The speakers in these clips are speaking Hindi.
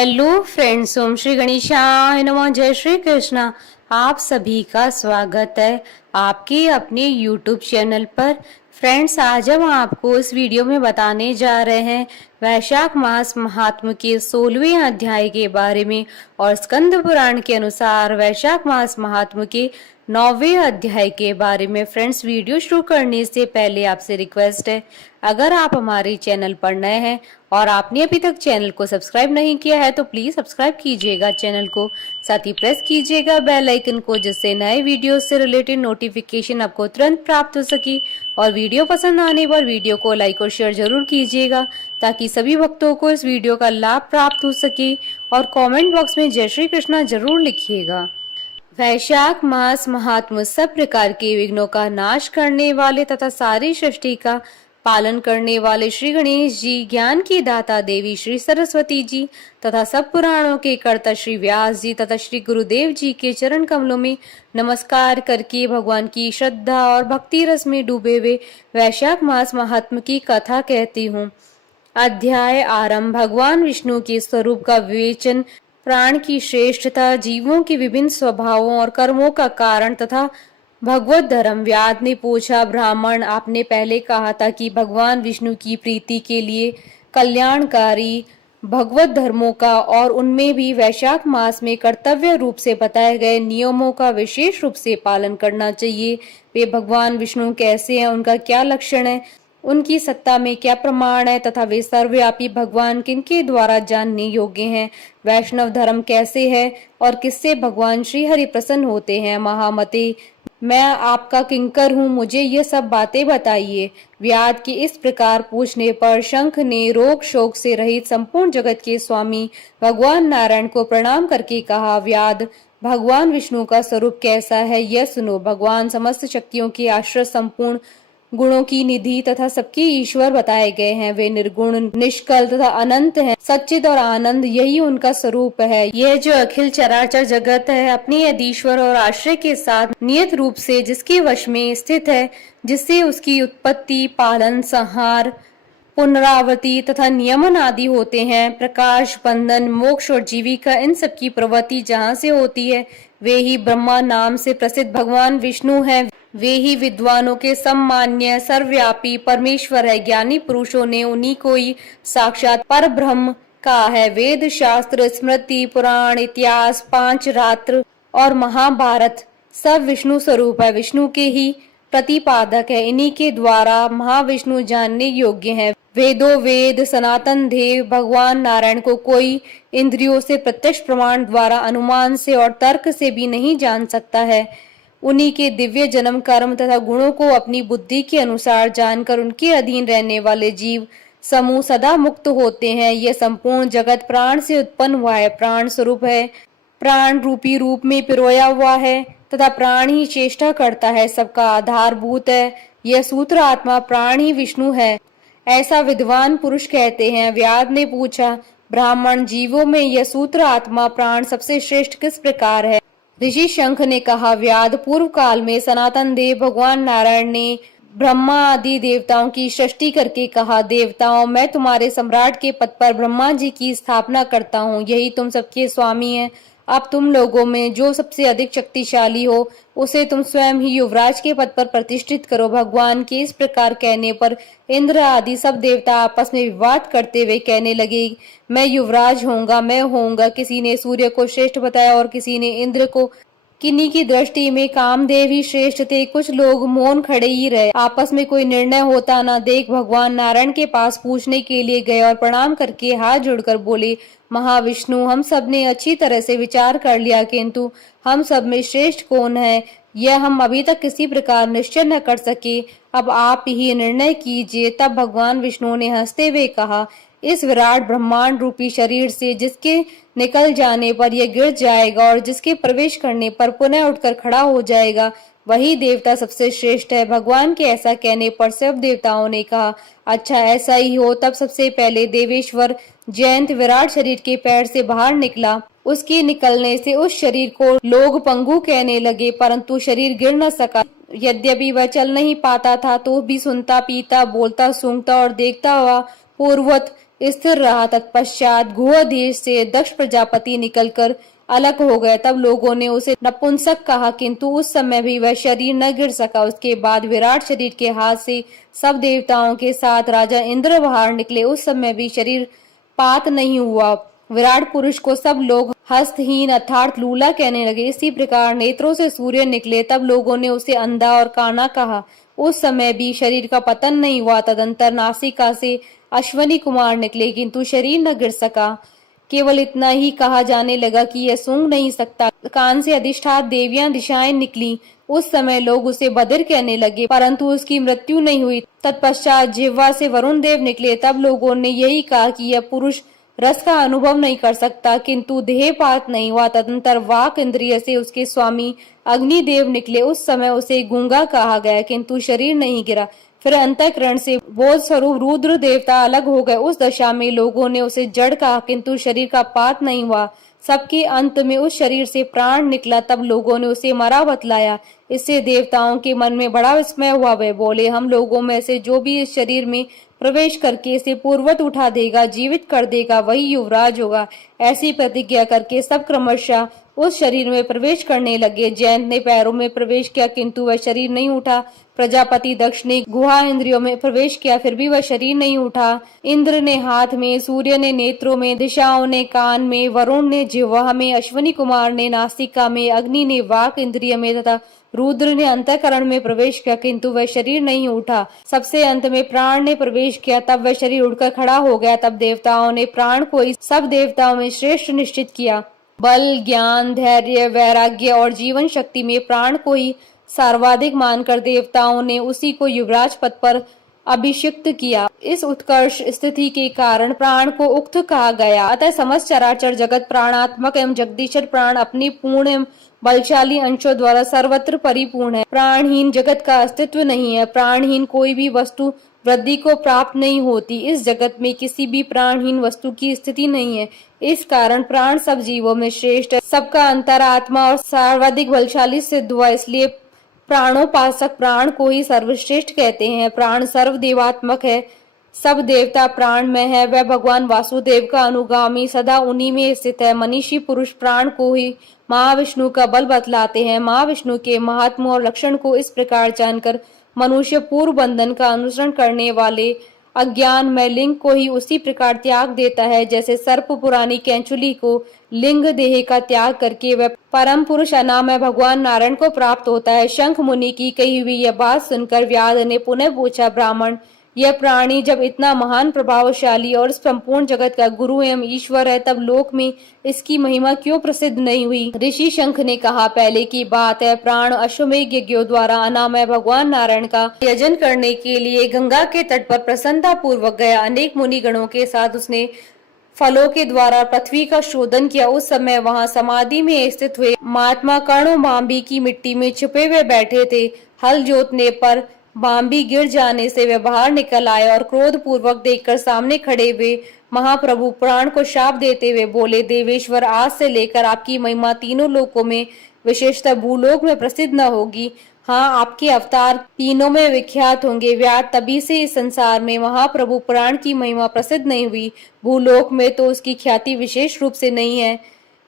हेलो फ्रेंड्स, ओम श्री गणेशाय नमः। जय श्री कृष्णा। आप सभी का स्वागत है आपके अपने यूट्यूब चैनल पर। फ्रेंड्स, आज हम आपको इस वीडियो में बताने जा रहे हैं वैशाख मास महात्म के 16वें अध्याय के बारे में और स्कंद पुराण के अनुसार वैशाख मास महात्म के 9वें अध्याय के बारे में। फ्रेंड्स, वीडियो शुरू करने से पहले आपसे रिक्वेस्ट है, अगर आप हमारे चैनल पर नए हैं और आपने अभी तक चैनल को सब्सक्राइब नहीं किया है तो प्लीज सब्सक्राइब कीजिएगा चैनल को, साथ ही प्रेस कीजिएगा बेल आइकन को, जिससे नए वीडियो से रिलेटेड नोटिफिकेशन आपको तुरंत प्राप्त हो सके। और वीडियो पसंद आने पर वीडियो को लाइक और शेयर जरूर कीजिएगा ताकि सभी भक्तों को इस वीडियो का लाभ प्राप्त हो सके। और कमेंट बॉक्स में जय श्री कृष्णा जरूर लिखिएगा। वैशाख मास महात्म सब प्रकार के विघ्नों का नाश करने वाले तथा सारी सृष्टि का पालन करने वाले श्री गणेश जी, ज्ञान की दाता देवी श्री सरस्वती जी तथा सब पुराणों के कर्ता श्री व्यास जी तथा श्री गुरुदेव जी के चरण कमलों में नमस्कार करके भगवान की श्रद्धा और भक्ति रस में डूबे हुए वैशाख मास महात्म की कथा कहती हूँ। अध्याय आरंभ। भगवान विष्णु के स्वरूप का विवेचन, प्राण की श्रेष्ठता, जीवों के विभिन्न स्वभावों और कर्मों का कारण तथा भगवत धर्म। व्याध ने पूछा, ब्राह्मण, आपने पहले कहा था कि भगवान विष्णु की प्रीति के लिए कल्याणकारी भगवत धर्मों का और उनमें भी वैशाख मास में कर्तव्य रूप से बताए गए नियमों का विशेष रूप से पालन करना चाहिए। वे भगवान विष्णु कैसे हैं, उनका क्या लक्षण है, उनकी सत्ता में क्या प्रमाण है तथा वे सर्वव्यापी भगवान किनके द्वारा जानने योग्य हैं। वैष्णव धर्म कैसे है और किससे भगवान श्री हरि प्रसन्न होते हैं। महामते, मैं आपका किंकर हूँ, मुझे ये सब बातें बताइए। व्याध के इस प्रकार पूछने पर शंख ने रोग शोक से रहित संपूर्ण जगत के स्वामी भगवान नारायण को प्रणाम करके कहा, व्याध, भगवान विष्णु का स्वरूप कैसा है यह सुनो। भगवान समस्त शक्तियों के आश्रय, संपूर्ण गुणों की निधि तथा सबके ईश्वर बताए गए हैं। वे निर्गुण, निष्कल तथा अनंत हैं। सच्चिद और आनंद यही उनका स्वरूप है। यह जो अखिल चराचर जगत है, अपने अधीश्वर और आश्रय के साथ नियत रूप से जिसके वश में स्थित है, जिससे उसकी उत्पत्ति, पालन, संहार, पुनरावृत्ति तथा नियमन आदि होते हैं। प्रकाश, बंधन, मोक्ष और जीविका, इन सबकी प्रवृत्ति जहाँ से होती है वे ही ब्रह्मा नाम से प्रसिद्ध भगवान विष्णु है। वे ही विद्वानों के सम्मान्य सर्वव्यापी परमेश्वर है। ज्ञानी पुरुषों ने उन्हीं को ही साक्षात पर ब्रह्म कहा है। वेद, शास्त्र, स्मृति, पुराण, इतिहास, पांच रात्र और महाभारत सब विष्णु स्वरूप है, विष्णु के ही प्रतिपादक है। इन्हीं के द्वारा महाविष्णु जानने योग्य है। वेदों वेद, सनातन देव भगवान नारायण को कोई इंद्रियों से, प्रत्यक्ष प्रमाण द्वारा, अनुमान से और तर्क से भी नहीं जान सकता है। उन्हीं के दिव्य जन्म, कर्म तथा गुणों को अपनी बुद्धि के अनुसार जानकर उनके अधीन रहने वाले जीव समूह सदा मुक्त होते हैं। यह संपूर्ण जगत प्राण से उत्पन्न हुआ है, प्राण स्वरूप है, प्राण रूपी रूप में पिरोया हुआ है तथा प्राण ही चेष्टा करता है, सबका आधारभूत है। यह सूत्र आत्मा प्राण ही विष्णु है, ऐसा विद्वान पुरुष कहते हैं। व्याध ने पूछा, ब्राह्मण, जीवों में यह सूत्र आत्मा प्राण सबसे श्रेष्ठ किस प्रकार है। ऋषि शंख ने कहा, व्याध, पूर्व काल में सनातन देव भगवान नारायण ने ब्रह्मा आदि देवताओं की सृष्टि करके कहा, देवताओं, मैं तुम्हारे सम्राट के पद पर ब्रह्मा जी की स्थापना करता हूँ, यही तुम सबके स्वामी हैं। अब तुम लोगों में जो सबसे अधिक शक्तिशाली हो उसे तुम स्वयं ही युवराज के पद पर प्रतिष्ठित करो। भगवान के इस प्रकार कहने पर इंद्र आदि सब देवता आपस में विवाद करते हुए कहने लगे, मैं युवराज होऊंगा, मैं होऊंगा। किसी ने सूर्य को श्रेष्ठ बताया और किसी ने इंद्र को। किन्हीं की दृष्टि में कामदेव ही श्रेष्ठ थे। कुछ लोग मौन खड़े ही रहे, आपस में कोई निर्णय होता न देख भगवान नारायण के पास पूछने के लिए गए और प्रणाम करके हाथ जोड़कर बोले, महाविष्णु, हम सब ने अच्छी तरह से विचार कर लिया, किंतु हम सब में श्रेष्ठ कौन है यह हम अभी तक किसी प्रकार निश्चय न कर सके। अब आप ही निर्णय कीजिए। तब भगवान विष्णु ने हंसते हुए कहा, इस विराट ब्रह्मांड रूपी शरीर से जिसके निकल जाने पर यह गिर जाएगा और जिसके प्रवेश करने पर पुनः उठकर खड़ा हो जाएगा, वही देवता सबसे श्रेष्ठ है। भगवान के ऐसा कहने पर सब देवताओं ने कहा, अच्छा ऐसा ही हो। तब सबसे पहले देवेश्वर जयंत विराट शरीर के पैर से बाहर निकला। उसके निकलने से उस शरीर को लोग पंगु कहने लगे, परंतु शरीर गिर न सका। यद्यपि वह चल नहीं पाता था तो भी सुनता, पीता, बोलता, सूंघता और देखता हुआ पूर्ववत स्थिर रहा। तत्पश्चात गुह देश से दक्ष प्रजापति निकलकर अलग हो गए। तब लोगों ने उसे नपुंसक कहा, किंतु उस समय भी वह शरीर न गिर सका। उसके बाद विराट शरीर के हाथ से सब देवताओं के साथ राजा इंद्र बाहर निकले। उस समय भी शरीर पात नहीं हुआ। विराट पुरुष को सब लोग हस्तहीन अर्थात लूला कहने लगे। इसी प्रकार नेत्रों से सूर्य निकले। तब लोगों ने उसे अंधा और काना कहा। उस समय भी शरीर का पतन नहीं हुआ। तदंतर नासिका से अश्वनी कुमार निकले, किंतु शरीर न गिर सका। केवल इतना ही कहा जाने लगा कि यह सूंघ नहीं सकता। कान से अधिष्ठात देवियां दिशाएं निकली। उस समय लोग उसे बधिर कहने लगे, परंतु उसकी मृत्यु नहीं हुई। तत्पश्चात जिह्वा से वरुण देव निकले। तब लोगों ने यही कहा कि यह पुरुष रस का अनुभव नहीं कर सकता, किंतु देहपात नहीं हुआ। तदंतर वाक इंद्रिय से उसके स्वामी अग्निदेव निकले। उस समय उसे गूंगा कहा गया, किंतु शरीर नहीं गिरा। फिर अंतःकरण से बोध स्वरूप रुद्र देवता अलग हो गए। उस दशा में लोगों ने उसे जड़ कहा, किंतु शरीर का पात नहीं हुआ। सबके अंत में उस शरीर से प्राण निकला। तब लोगों ने उसे मरा बतलाया। इससे देवताओं के मन में बड़ा विस्मय हुआ। वे बोले, हम लोगों में से जो भी इस शरीर में प्रवेश करके इसे पूर्ववत उठा देगा, जीवित कर देगा, वही युवराज होगा। ऐसी प्रतिज्ञा करके सब क्रमशः उस शरीर में प्रवेश करने लगे। जयंत ने पैरों में प्रवेश किया, किंतु वह शरीर नहीं उठा। प्रजापति दक्ष ने गुहा इंद्रियों में प्रवेश किया, फिर भी वह शरीर नहीं उठा। इंद्र ने हाथ में, सूर्य ने नेत्रों में, दिशाओं ने कान में, वरुण ने जिह्वा में, अश्वनी कुमार ने नासिका में, अग्नि ने वाक इंद्रिय में तथा रुद्र ने अंतःकरण में प्रवेश किया, किंतु वह शरीर नहीं उठा। सबसे अंत में प्राण ने प्रवेश किया। तब वह शरीर उठकर खड़ा हो गया। तब देवताओं ने प्राण को सब देवताओं में श्रेष्ठ निश्चित किया। बल, ज्ञान, धैर्य, वैराग्य और जीवन शक्ति में प्राण को ही सर्वाधिक मानकर देवताओं ने उसी को युवराज पद पर अभिषिक्त किया। इस उत्कर्ष स्थिति के कारण प्राण को उक्त कहा गया। अतः समस्त चराचर जगत प्राणात्मक एवं जगदीश्वर प्राण अपनी पूर्ण एवं बलशाली अंशों द्वारा सर्वत्र परिपूर्ण है। प्राणहीन जगत का अस्तित्व नहीं है। प्राणहीन कोई भी वस्तु वृद्धि को प्राप्त नहीं होती। इस जगत में किसी भी प्राणहीन वस्तु की स्थिति नहीं है। इस कारण प्राण सब जीवों में श्रेष्ठ है। सबका अंतरात्मा और सर्वाधिक बलशाली सिद्ध हुआ। इसलिए प्राणोपासक प्राण को ही सर्वश्रेष्ठ कहते हैं। प्राण सर्वदेवात्मक है। सब देवता प्राण में है। वह भगवान वासुदेव का अनुगामी सदा उन्हीं में स्थित है। मनीषी पुरुष प्राण को ही महाविष्णु का बल बतलाते हैं। महाविष्णु के महात्मा और लक्षण को इस प्रकार जानकर मनुष्य पूर्व बंधन का अनुसरण करने वाले अज्ञान में लिंग को ही उसी प्रकार त्याग देता है, जैसे सर्प पुरानी कैंचुली को लिंग देह का त्याग करके वह परम पुरुष अनामय भगवान नारायण को प्राप्त होता है। शंख मुनि की कही हुई यह बात सुनकर व्याध ने पुनः पूछा, ब्राह्मण, यह प्राणी जब इतना महान प्रभावशाली और संपूर्ण जगत का गुरु एवं ईश्वर है, तब लोक में इसकी महिमा क्यों प्रसिद्ध नहीं हुई? ऋषि शंख ने कहा, पहले की बात है, प्राण अश्वमेध यज्ञों द्वारा अनामय भगवान नारायण का यजन करने के लिए गंगा के तट पर प्रसन्नता पूर्वक गया। अनेक मुनि गणों के साथ उसने फलों के द्वारा पृथ्वी का शोधन किया। उस समय वहां समाधि में स्थित हुए महात्मा कर्ण बांबी की मिट्टी में छुपे हुए बैठे थे। हल जोतने पर बांबी गिर जाने से वे बाहर निकल आए और क्रोध पूर्वक देखकर सामने खड़े हुए महाप्रभु प्राण को शाप देते हुए बोले, देवेश्वर, आज से लेकर आपकी महिमा तीनों लोकों में विशेषतः भूलोक में प्रसिद्ध न होगी। हाँ, आपके अवतार तीनों में विख्यात होंगे। व्याध, तभी से इस संसार में महाप्रभु पुराण की महिमा प्रसिद्ध नहीं हुई। भूलोक में तो उसकी ख्याति विशेष रूप से नहीं है।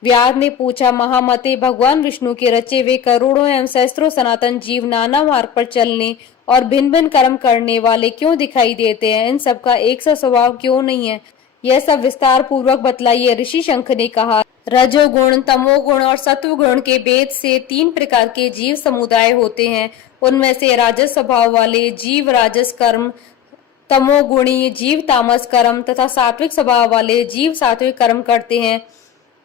व्याध ने पूछा, महामते, भगवान विष्णु के रचे वे करोड़ों एवं सहस्त्रों सनातन जीव नाना मार्ग पर चलने और भिन्न भिन्न कर्म करने वाले क्यों दिखाई देते हैं? इन सबका एक सा स्वभाव क्यों नहीं है? यह सब विस्तार पूर्वक बतलाइए। ऋषि शंख ने कहा, रजोगुण, तमोगुण और सत्वगुण के भेद से 3 प्रकार के जीव समुदाय होते हैं। उनमें से राजस स्वभाव वाले जीव राजस कर्म, तमोगुणी जीव तामस कर्म तथा सात्विक स्वभाव वाले जीव सात्विक कर्म करते हैं।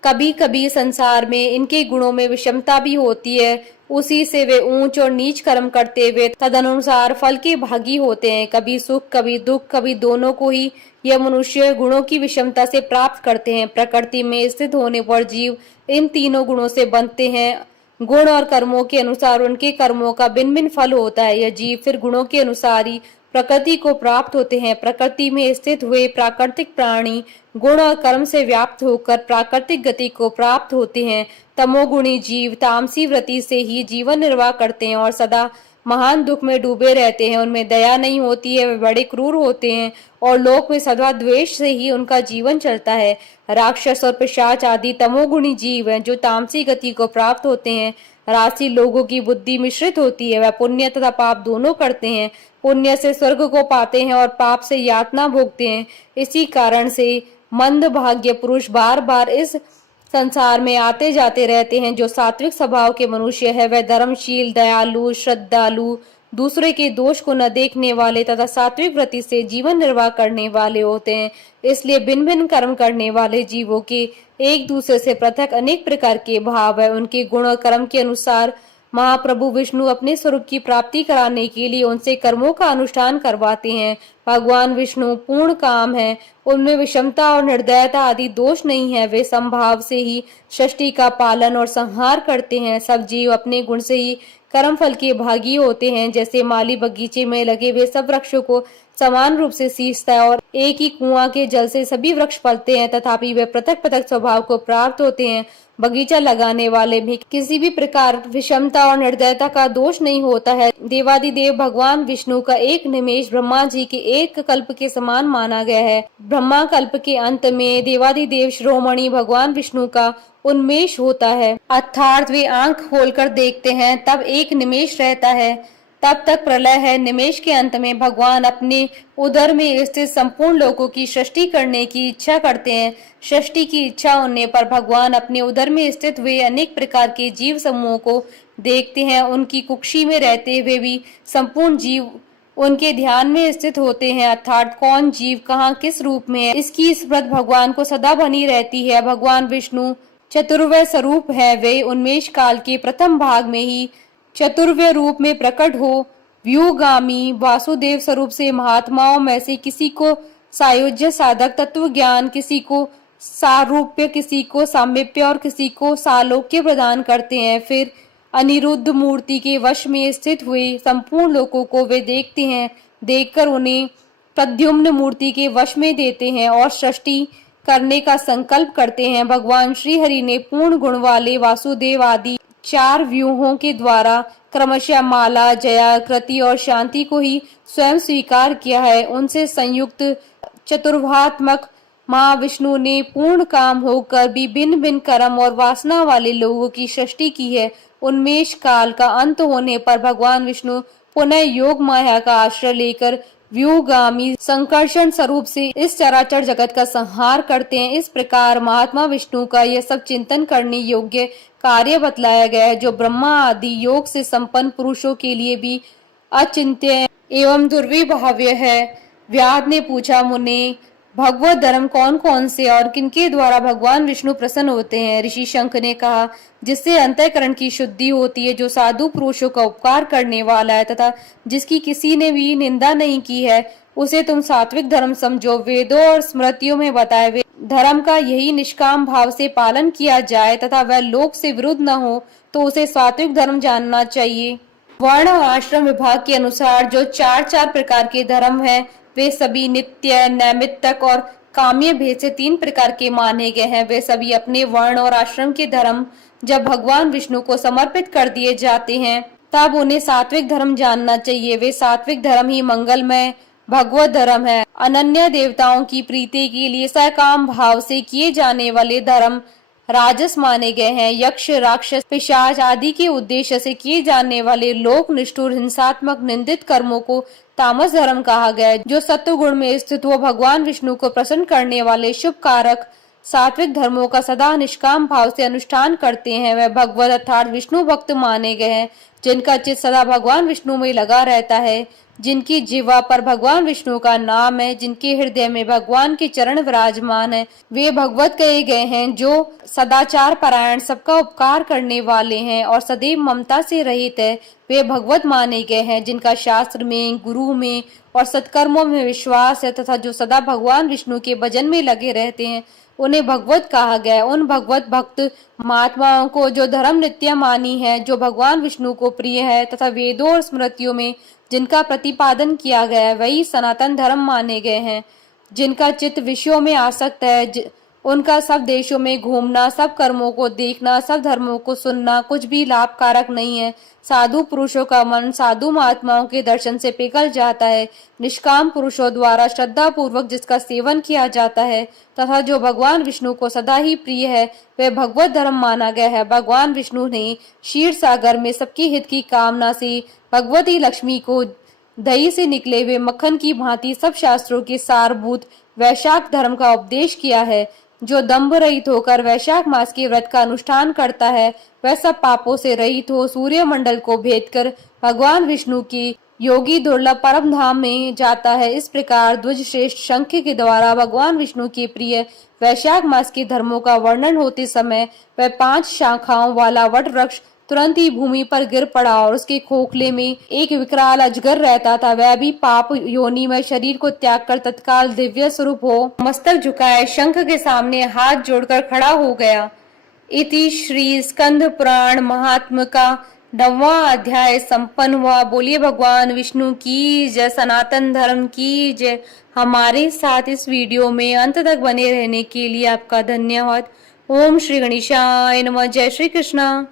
कभी कभी संसार में इनके गुणों में विषमता भी होती है। उसी से वे ऊंच और नीच कर्म करते हुए तदनुसार फल के भागी होते हैं। कभी सुख, कभी दुख, कभी दोनों को ही यह मनुष्य गुणों की विषमता से प्राप्त करते हैं। प्रकृति में स्थित होने पर जीव इन तीनों गुणों से बनते हैं। गुण और कर्मों के अनुसार उनके कर्मों का भिन्न भिन्न फल होता है। यह जीव फिर गुणों के अनुसार ही प्रकृति को प्राप्त होते हैं। प्रकृति में स्थित हुए प्राकृतिक प्राणी गुण और कर्म से व्याप्त होकर प्राकृतिक गति को प्राप्त होते हैं। तमोगुणी जीव तामसी वृत्ति से ही जीवन निर्वाह करते हैं और सदा महान दुख में डूबे रहते हैं, उनमें दया नहीं होती है, वे बड़े क्रूर होते हैं और लोक में सदा द्वेष से ही उनका जीवन चलता है। राक्षस और पिशाच आदि तमोगुणी जीव हैं जो तामसी गति को प्राप्त होते हैं। राशि लोगों की बुद्धि मिश्रित होती है, वह पुण्य तथा पाप दोनों करते हैं। पुण्य से स्वर्ग को पाते हैं और पाप से यातना भोगते हैं। इसी कारण से मंद भाग्य पुरुष बार बार इस संसार में आते जाते रहते हैं। जो सात्विक स्वभाव के मनुष्य है वह धर्मशील, दयालु, श्रद्धालु, दूसरे के दोष को न देखने वाले तथा सात्विक वृत्ति से जीवन निर्वाह करने वाले होते हैं। इसलिए भिन्न भिन्न कर्म करने वाले जीवों के एक दूसरे से पृथक अनेक प्रकार के भाव है। उनके गुण और कर्म के अनुसार महाप्रभु विष्णु अपने स्वरूप की प्राप्ति कराने के लिए उनसे कर्मों का अनुष्ठान करवाते हैं। भगवान विष्णु पूर्ण काम है, उनमें विषमता और निर्दयता आदि दोष नहीं है। वे समभाव से ही सृष्टि का पालन और संहार करते हैं। सब जीव अपने गुण से ही कर्म फल के भागी होते हैं। जैसे माली बगीचे में लगे हुए सब वृक्षों को समान रूप से सींचता है और एक ही कुआं के जल से सभी वृक्ष फलते हैं, तथापि वे पृथक पृथक स्वभाव को प्राप्त होते हैं। बगीचा लगाने वाले में किसी भी प्रकार विषमता और निर्दयता का दोष नहीं होता है। देवादिदेव भगवान विष्णु का एक निमेष ब्रह्मा जी के एक कल्प के समान माना गया है। ब्रह्मा कल्प के अंत में देवादिदेव शिरोमणि भगवान विष्णु का उन्मेष होता है, अर्थात वे आंख खोलकर देखते हैं तब एक निमेष रहता है, तब तक प्रलय है। निमेष के अंत में भगवान अपने उदर में स्थित संपूर्ण लोकों की सृष्टि करने की इच्छा करते हैं। सृष्टि की इच्छा होने पर भगवान अपने उदर में स्थित हुए अनेक प्रकार के जीव समूहों को देखते हैं। उनकी कुक्षी में रहते हुए भी संपूर्ण जीव उनके ध्यान में स्थित होते हैं, अर्थात कौन जीव कहाँ किस रूप में है इसकी स्मृत भगवान को सदा बनी रहती है। भगवान विष्णु चतुर्वय स्वरूप है। वे उन्मेष काल के प्रथम भाग में ही चतुर्व्य रूप में प्रकट हो व्यूगामी वासुदेव स्वरूप से महात्माओं में से किसी को सायुज्य साधक तत्व ज्ञान, किसी को सारूप्य, किसी को सामीप्य और किसी को सालोक्य प्रदान करते हैं। फिर अनिरुद्ध मूर्ति के वश में स्थित हुए संपूर्ण लोकों को वे देखते हैं, देखकर उन्हें प्रद्युम्न मूर्ति के वश में देते हैं और सृष्टि करने का संकल्प करते हैं। भगवान श्री हरि ने पूर्ण गुण वाले वासुदेव आदि 4 व्यूहों के द्वारा क्रमशः माला, जया, कृति और शांति को ही स्वयं स्वीकार किया है। उनसे संयुक्त चतुर्भात्मक महाविष्णु ने पूर्ण काम होकर भी भिन्न भिन्न कर्म और वासना वाले लोगों की सृष्टि की है। उन्मेष काल का अंत होने पर भगवान विष्णु पुनः योग माया का आश्रय लेकर व्यूगामी संकर्षण स्वरूप से इस चराचर जगत का संहार करते हैं। इस प्रकार महात्मा विष्णु का यह सब चिंतन करने योग्य कार्य बतलाया गया है, जो ब्रह्मा आदि योग से संपन्न पुरुषों के लिए भी अचिंत्य एवं दुर्विभाव्य है। व्याध ने पूछा, मुने भगवत धर्म कौन कौन से और किनके द्वारा भगवान विष्णु प्रसन्न होते हैं? ऋषि शंख ने कहा, जिससे अंतःकरण की शुद्धि होती है, जो साधु पुरुषों का उपकार करने वाला है तथा जिसकी किसी ने भी निंदा नहीं की है, उसे तुम सात्विक धर्म समझो। वेदों और स्मृतियों में बताए हुए धर्म का यही निष्काम भाव से पालन किया जाए तथा वह लोक से विरुद्ध न हो तो उसे सात्विक धर्म जानना चाहिए। वर्ण और आश्रम विभाग के अनुसार जो 4 प्रकार के धर्म है वे सभी नित्य, नैमित्तिक और काम्य भेद से 3 प्रकार के माने गए हैं। वे सभी अपने वर्ण और आश्रम के धर्म जब भगवान विष्णु को समर्पित कर दिए जाते हैं तब उन्हें सात्विक धर्म जानना चाहिए। वे सात्विक धर्म ही मंगलमय भगवत धर्म है। अनन्य देवताओं की प्रीति के लिए सकाम भाव से किए जाने वाले धर्म राजस माने गए हैं। यक्ष, राक्षस, पिशाच आदि के उद्देश्य से किए जाने वाले लोक निष्ठुर, हिंसात्मक, निंदित कर्मों को तामस धर्म कहा गया है। जो सत्व गुण में स्थित वो भगवान विष्णु को प्रसन्न करने वाले शुभ कारक सात्विक धर्मों का सदा निष्काम भाव से अनुष्ठान करते हैं, वह भगवत अर्थात विष्णु भक्त माने गए हैं। जिनका चित्त सदा भगवान विष्णु में लगा रहता है, जिनकी जीवा पर भगवान विष्णु का नाम है, जिनके हृदय में भगवान के चरण विराजमान है, वे भगवत कहे गए हैं। जो सदाचार परायण, सबका उपकार करने वाले हैं और सदैव ममता से रहित है, वे भगवत माने गए हैं। जिनका शास्त्र में, गुरु में और सत्कर्मों में विश्वास है तथा जो सदा भगवान विष्णु के भजन में लगे रहते हैं, उन्हें भगवत कहा गया। उन भगवत भक्त महात्माओं को जो धर्म नित्य मानी है, जो भगवान विष्णु को प्रिय है तथा वेदों और स्मृतियों में जिनका प्रतिपादन किया गया है, वही सनातन धर्म माने गए हैं। जिनका चित्त विषयों में आसक्त है, उनका सब देशों में घूमना, सब कर्मों को देखना, सब धर्मों को सुनना कुछ भी लाभकारक नहीं है। साधु पुरुषों का मन साधु महात्माओं के दर्शन से पिघल जाता है। निष्काम पुरुषों द्वारा श्रद्धा पूर्वक जिसका सेवन किया जाता है तथा जो भगवान विष्णु को सदा ही प्रिय है वह भगवत धर्म माना गया है। भगवान विष्णु ने क्षीर सागर में सबके हित की कामना से भगवती लक्ष्मी को दही से निकले हुए मक्खन की भांति सब शास्त्रों के सारभूत वैशाख धर्म का उपदेश किया है। जो दंभ रहित होकर वैशाख मास के व्रत का अनुष्ठान करता है वह सब पापों से रहित हो सूर्य मंडल को भेद कर भगवान विष्णु की योगी दुर्लभ परम धाम में जाता है। इस प्रकार द्विज श्रेष्ठ शंख के द्वारा भगवान विष्णु के प्रिय वैशाख मास के धर्मों का वर्णन होते समय वह 5 शाखाओं वाला वट वृक्ष तुरंत ही भूमि पर गिर पड़ा और उसके खोखले में एक विकराल अजगर रहता था। वह भी पाप योनि में शरीर को त्याग कर तत्काल दिव्य स्वरूप हो मस्तक झुकाए शंख के सामने हाथ जोड़कर खड़ा हो गया। इति श्री स्कंद पुराण महात्म का 9वां अध्याय संपन्न हुआ। बोलिए भगवान विष्णु की जय, सनातन धर्म की जय। हमारे साथ इस वीडियो में अंत तक बने रहने के लिए आपका धन्यवाद। ओम श्री गणेशाय नमः। जय श्री कृष्णा।